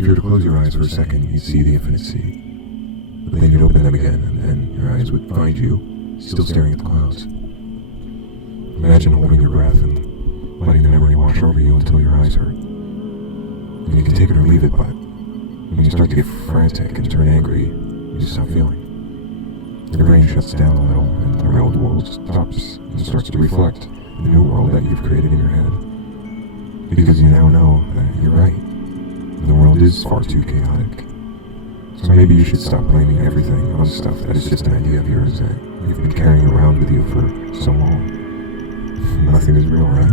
If you were to close your eyes for a second, you'd see the infinite sea. But then you'd open them again, and then your eyes would find you, still staring at the clouds. Imagine holding your breath and letting the memory wash over you until your eyes hurt. And you can take it or leave it, but when you start to get frantic and turn angry, you just stop feeling. Your brain shuts down a little, and the real world stops and starts to reflect the new world that you've created in your head. Because you now know that you're right. The world is far too chaotic. So maybe you should stop blaming everything on stuff that is just an idea of yours that you've been carrying around with you for so long. Nothing is real, right?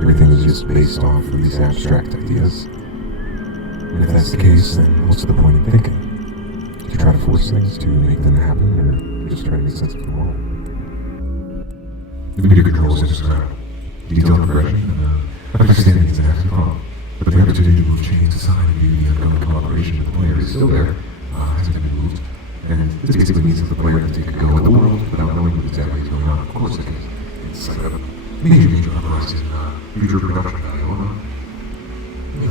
Everything is just based off of these abstract ideas. And if that's the case, then what's the point in thinking? Do you try to force things to make them happen, or you just try to make sense of the world? The media control is incredible. Detailed progression and understanding is an active problem. But the opportunity to move chains aside and view the ongoing cooperation of the player is still there, hasn't been moved. And this basically means that the player can take a go at the world without knowing what exactly is going on. Of course it is. It's like a major uprising future production value.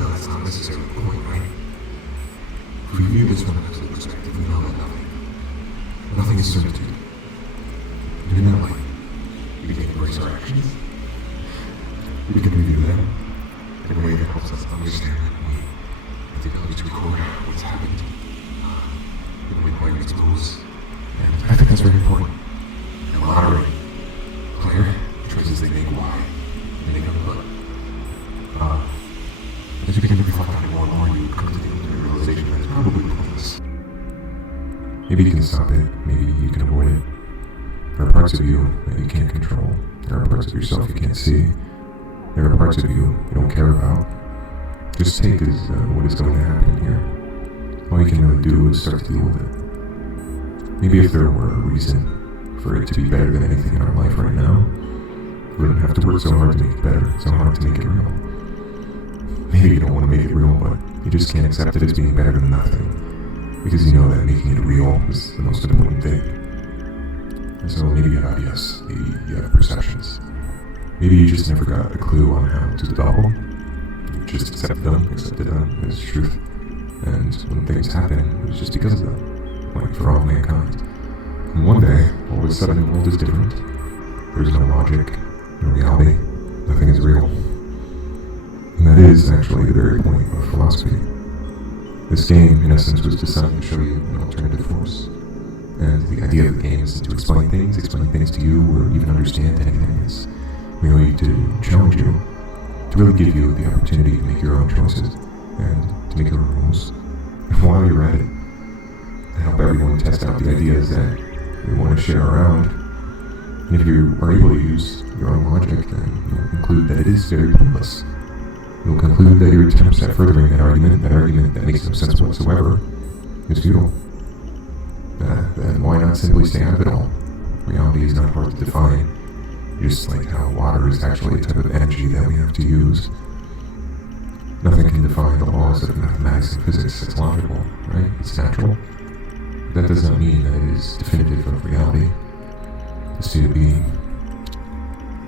That's not necessarily the point, right? If we view this from an absolute perspective, we know that nothing is certitude. And in that light, we can embrace our actions. We can review them in a way that helps us understand that we have the ability to record what's happened, even when player makes moves. And I think that's very important. And moderating player choices they make, why, and they never look. As you begin to reflect on it more and more, you come to the realization that it's probably pointless. Maybe you can stop it, maybe you can avoid it. There are parts of you that you can't control. There are parts of yourself you can't see. There are parts of you you don't care about. Just take as what is going to happen here. All you can really do is start to deal with it. Maybe if there were a reason for it to be better than anything in our life right now, we wouldn't have to work so hard to make it better, so hard to make it real. Maybe you don't want to make it real, but you just can't accept it as being better than nothing, because you know that making it real is the most important thing. And so maybe you have ideas, maybe you have perceptions. Maybe you just never got a clue on how to develop them. You just accepted them as truth. And when things happen, it was just because of them, like for all mankind. And one day, all of a sudden, the world is different. There's no logic, no reality, nothing is real. And that is actually the very point of philosophy. This game, in essence, was designed to show you an alternative force. And the idea of the game isn't to explain things to you, or even understand anything. It's merely to challenge you, to really give you the opportunity to make your own choices, and to make your own rules. And while you're at it, to help everyone test out the ideas that we want to share around. And if you are able to use your own logic, then you'll conclude that it is very pointless. You'll conclude that your attempts at furthering that argument that makes no sense whatsoever, is futile. Then why not simply stay out of it all? Reality is not hard to define. Just like how water is actually a type of energy that we have to use. Nothing can define the laws of mathematics and physics. It's logical, right? It's natural. But that does not mean that it is definitive of reality, the state of being.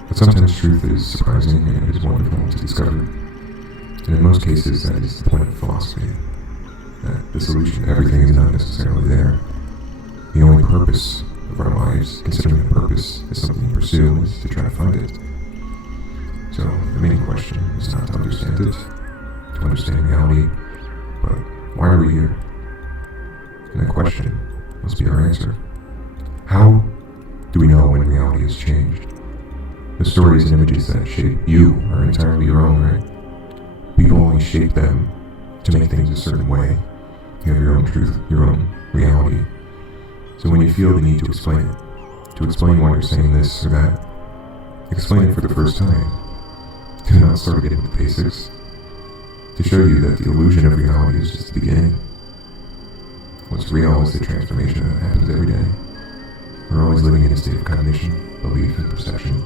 But sometimes truth is surprising and it is wonderful to discover. And in most cases, that is the point of philosophy. That the solution to everything is not necessarily there. The only purpose of our lives, considering a purpose is something to pursue, is to try to find it. So the main question is not to understand it, to understand reality, but why are we here? And that question must be our answer. How do we know when reality has changed? The stories and images that shape you are entirely your own, right? People only shape them to make things a certain way. You have your own truth, your own reality. So when you feel the need to explain why you're saying this or that, explain it for the first time. Do not start getting the basics. To show you that the illusion of reality is just the beginning. What's real is the transformation that happens every day. We're always living in a state of cognition, belief, and perception.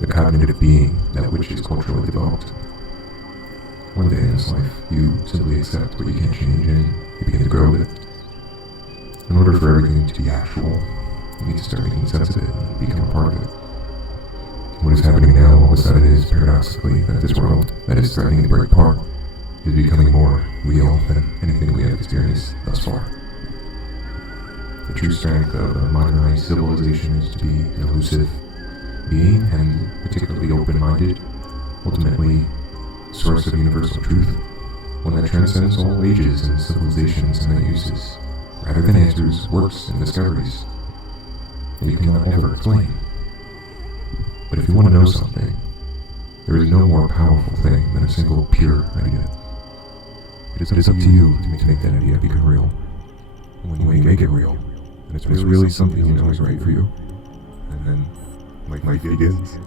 The cognitive being, that which is culturally developed. One day in this life, you simply accept what you can't change and you begin to grow with it. In order for everything to be actual, you need to start making sense of it and become a part of it. What is happening now all of a sudden is, paradoxically, that this world that is threatening to break apart is becoming more real than anything we have experienced thus far. The true strength of a modernized civilization is to be an elusive being and particularly open-minded, ultimately a source of universal truth, one that transcends all ages and civilizations and their uses, rather than answers, works, and discoveries that you cannot ever explain. But if you want to know something, there is no more powerful thing than a single pure idea. It is up to you to make that idea become real. And when you make it real, then it's really something you know is right for you. And then life begins.